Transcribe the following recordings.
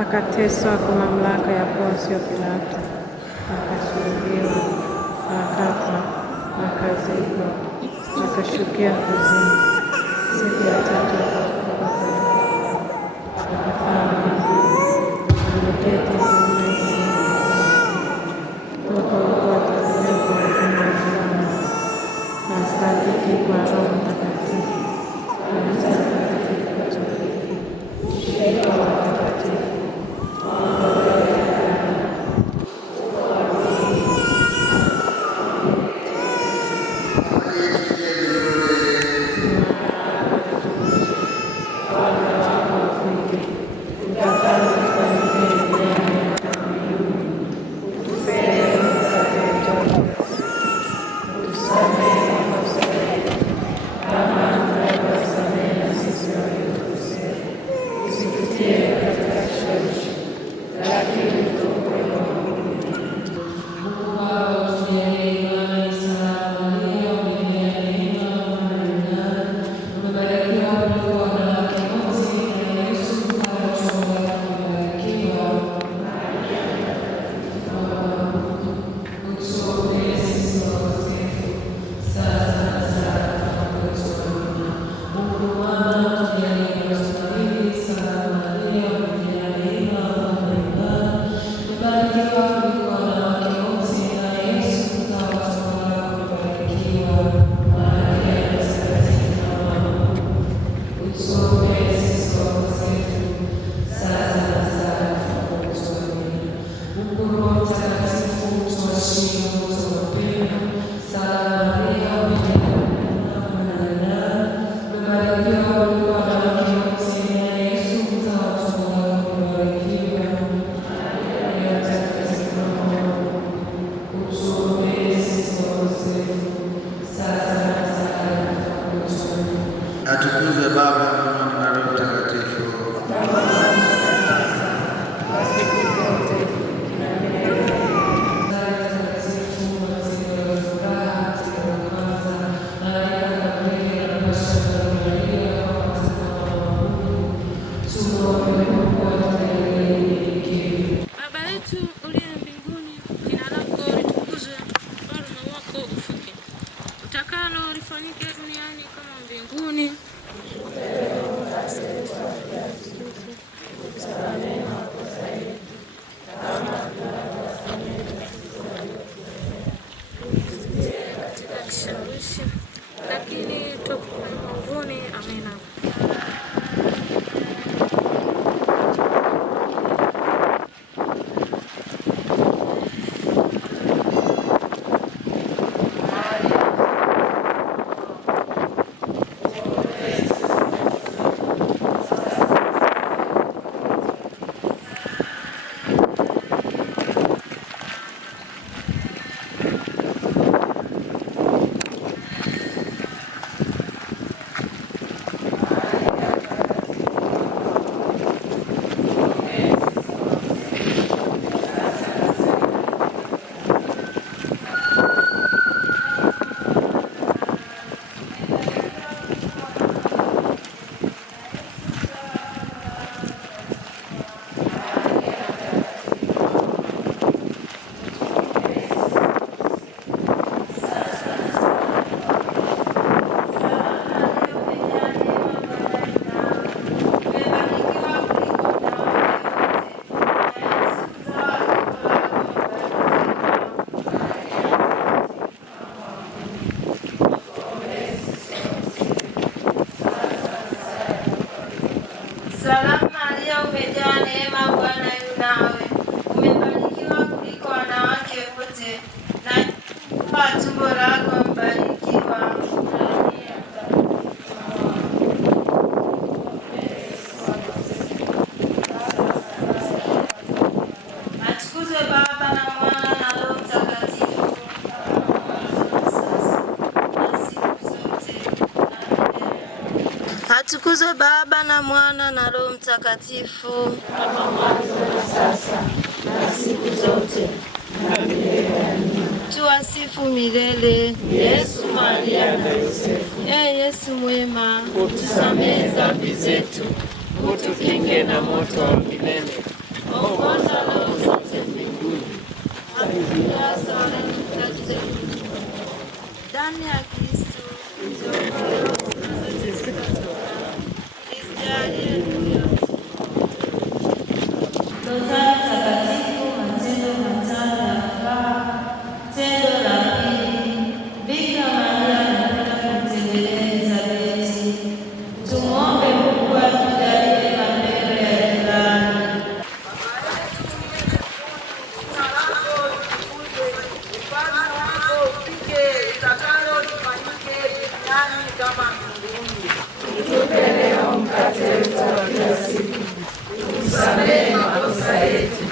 akateswa kwa mamlaka ya Ponsio Pilato, akasulubiwa, akafa, akazikwa, akashukia kuzimu. Siku ya tatu akafufuka, akapaa mbinguni, ameketi kuume toka huko atakuja kuwahukumu wazima na asadiki kwa Roho Mtakatifu, kanisa takatifu Katoliki, ushirika wa watakatifu, Atukuzwe Baba na Roho Mtakatifu. Baba yetu uliye mbinguni, jina lako litukuzwe, ufalme wako ufike, utakalo lifanyike duniani kama mbinguni. Katika kishawishi, lakini tuepushe na maovuni. Amina. Salamu Maria, umejaa neema, Bwana yu nawe, umebarikiwa kuliko wanawake wote, na kwa tumbo lako mbarikiwa. Atukuzwe Baba na Mwana na Roho Mtakatifu. Atukuzwe Baba na Mwana na Roho Mtakatifu, kama mwanzo na sasa na siku zote na milele. Tuwasifu milele Yesu, Maria na Yosefu. Yesu mwema, utusamehe dhambi zetu, utukinge na moto wa milele, ongoza roho zote mbinguni, akijaza wale mtakatifu. Damu ya Kristo iziokoe roho zinazoteseka toba, izijalie nuru ya Rozari Takatifu. Matendo matano ya furaha. Tendo la pili, Bikira Maria anakwenda kumtembelea Elizabeti. Tumuombe Mungu atujalie mapendo ya jirani. Tupe leo mkate wetu wa kila siku. Tusamehe makosa yetu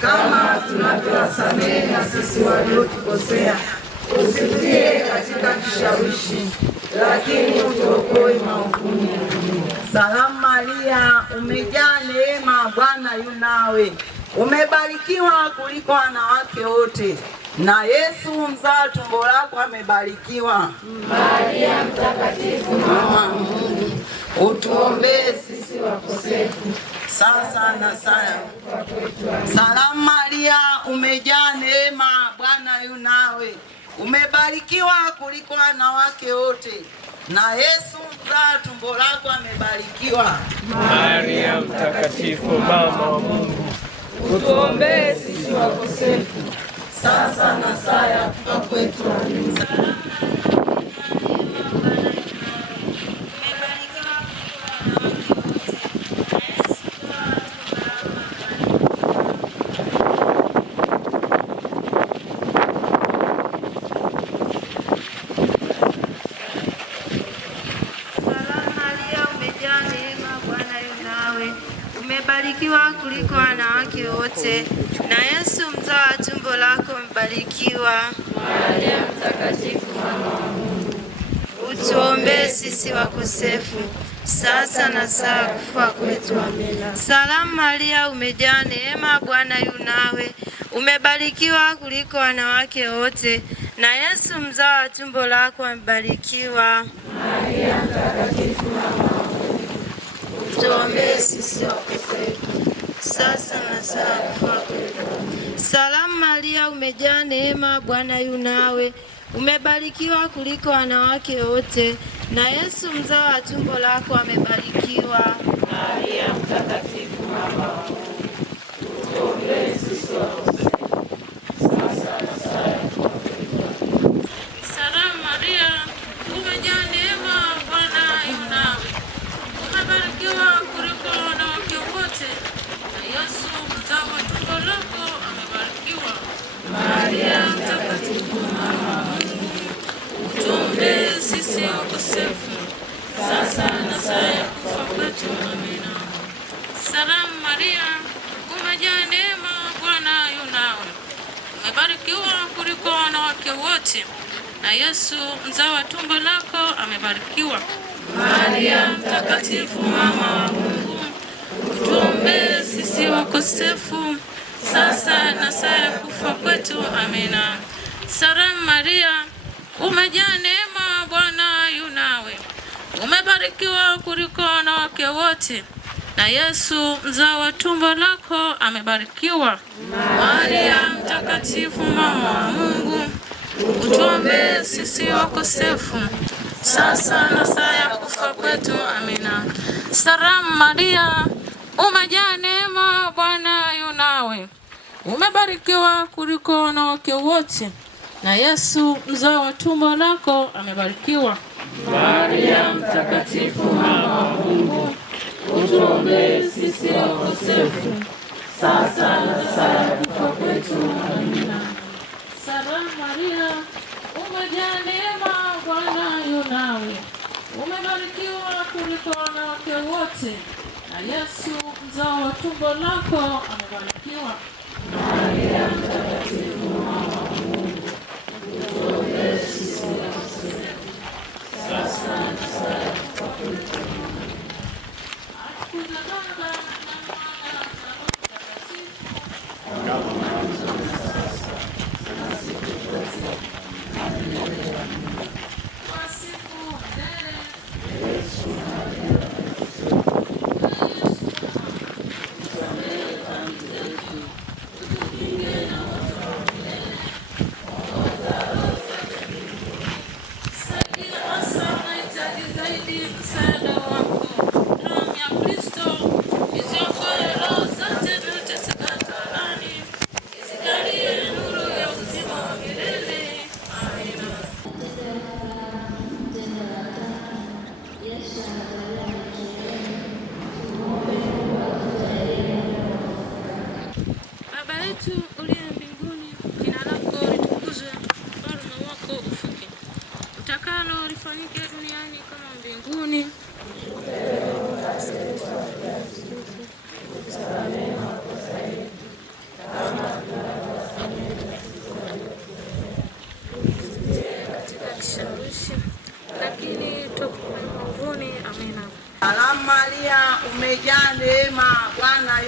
kama tunavyowasamehe na sisi waliotukosea, usitutie katika kishawishi, lakini utuokoe maovuni. Salamu Maria, umejaa neema, Bwana yu nawe, umebarikiwa kuliko wanawake wote, na Yesu mzao tumbo lako amebarikiwa. Maria mtakatifu, mama wa Mungu, utuombee sisi wakosefu sasa na saa ya kufa kwetu. Salamu Maria, umejaa neema, Bwana yu nawe, umebarikiwa kuliko wanawake wote, na Yesu mzao tumbo lako amebarikiwa. Maria mtakatifu, mama wa Mungu, utuombee sisi wakosefu sasa na saa ya kufa kwetu. Amina. Umebarikiwa kuliko wanawake wote, na Yesu mzao wa tumbo lako umebarikiwa. Maria mtakatifu, mama wa Mungu, utuombee sisi wakosefu sasa na saa ya kufa kwetu. Amina. Salamu Maria, umejaa neema, Bwana yu nawe, umebarikiwa kuliko wanawake wote, na Yesu mzao wa tumbo lako amebarikiwa. Maria mtakatifu, mama wa Mungu, utuombee sisi wakosefu sasa na saa ya kufa kwetu. Salamu Maria, umejaa neema, Bwana yu nawe, umebarikiwa kuliko wanawake wote, na Yesu mzao wa tumbo lako amebarikiwa. Maria mtakatifu, mama wa Mungu, utuombee sisi wakosefu sasa na saa ya kufa kwetu. Salamu Maria, umejaa neema, Bwana yu nawe, umebarikiwa kuliko wanawake wote, na Yesu mzao wa tumbo lako amebarikiwa. Maria mtakatifu, mama wa Mungu, utuombee sisi wakosefu sasa na saa ya kufa kwetu. Amina. Salamu Maria, umejaa neema, Bwana yu nawe, umebarikiwa kuliko wanawake wote, na Yesu mzao wa tumbo lako amebarikiwa. Maria mtakatifu, mama wa Mungu, utuombee sisi wakosefu sasa na saa ya kufa kwetu. Amina. Salamu Maria, umejaa neema, Bwana yu nawe, umebarikiwa kuliko wanawake wote, na Yesu mzao wa tumbo lako amebarikiwa. Maria mtakatifu, mama wa Mungu, utuombee sisi wakosefu sasa na saa ya kufa kwetu. Amina. Salamu Maria, umejaa neema, Bwana yu nawe, umebarikiwa kuliko wanawake wote, na Yesu mzao wa tumbo lako amebarikiwa. Maria mtakatifu, mama wa Mungu, utuombee sisi wakosefu sasa na saa ya kufa kwetu. Amina. Salamu Maria, umejaa neema, Bwana yu nawe, umebarikiwa kuliko wanawake wote, na Yesu mzao wa tumbo lako amebarikiwa. Maria mtakatifu, mama wa Mungu, utuombee sisi wakosefu sasa na saa ya kufa kwetu. Atukuzwe Baba na Mwana na Roho Mtakatifu, kama mwanzo na sasa na siku zote na milele. wasifu milele. Yesu Maria, tusamehe dhambi zetu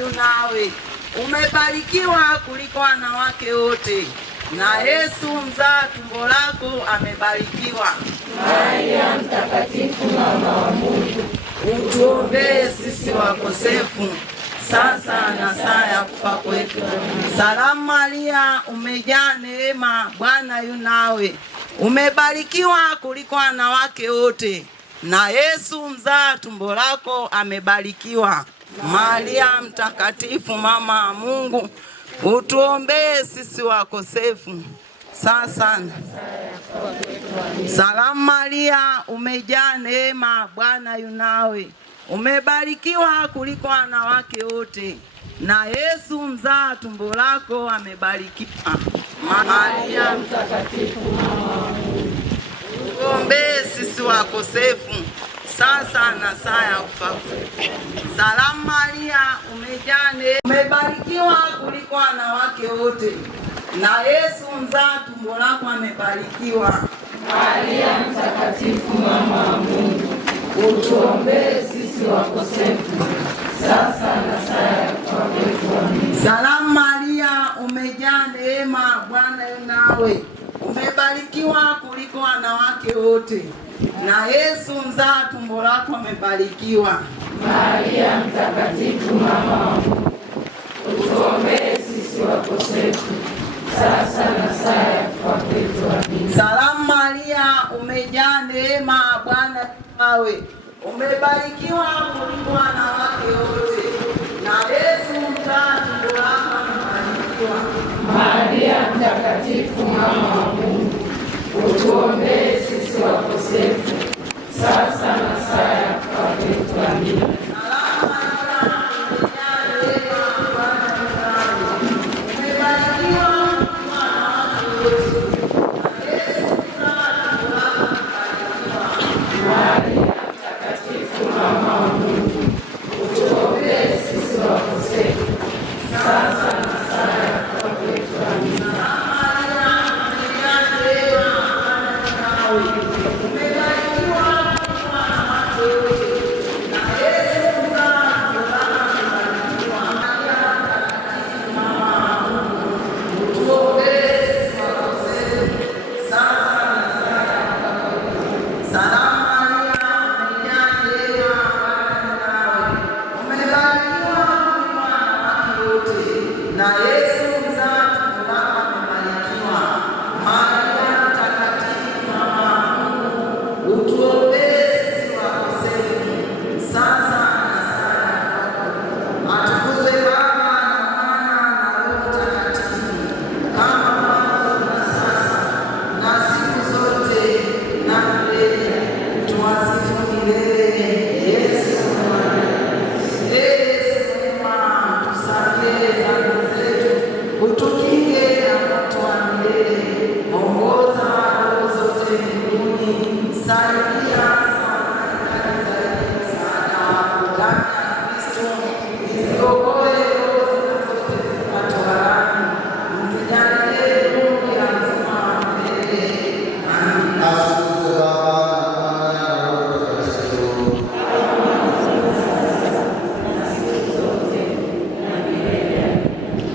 yu nawe, umebarikiwa kuliko wanawake wote, na Yesu mzaa tumbo lako amebarikiwa. Maria Mtakatifu, mama wa Mungu, utuombee sisi wakosefu, sasa na saa ya kufa kwetu. Salamu Maria, umejaa neema, Bwana yu nawe, umebarikiwa kuliko wanawake wote, na Yesu mzaa tumbo lako amebarikiwa. Maria Mtakatifu, mama wa Mungu, utuombee sisi wakosefu, sasa. Salamu Maria, umejaa neema, Bwana yu nawe, umebarikiwa kuliko wanawake wote, na Yesu mzaa tumbo lako amebarikiwa. Maria Mtakatifu, mama wa Mungu, utuombee sisi wakosefu, sasa na saa ya kufa kwetu. Salamu Maria, umejaa neema, umebarikiwa kuliko wanawake wote, na Yesu mzaa tumbo lako amebarikiwa. Maria Mtakatifu, mama wa Mungu, utuombee sisi wakosefu, sasa na saa ya kufa kwetu. Amina. Salamu Maria, umejaa neema, Bwana yu nawe, umebarikiwa kuliko wanawake wote, na Yesu mzaa tumbo lako amebarikiwa. Maria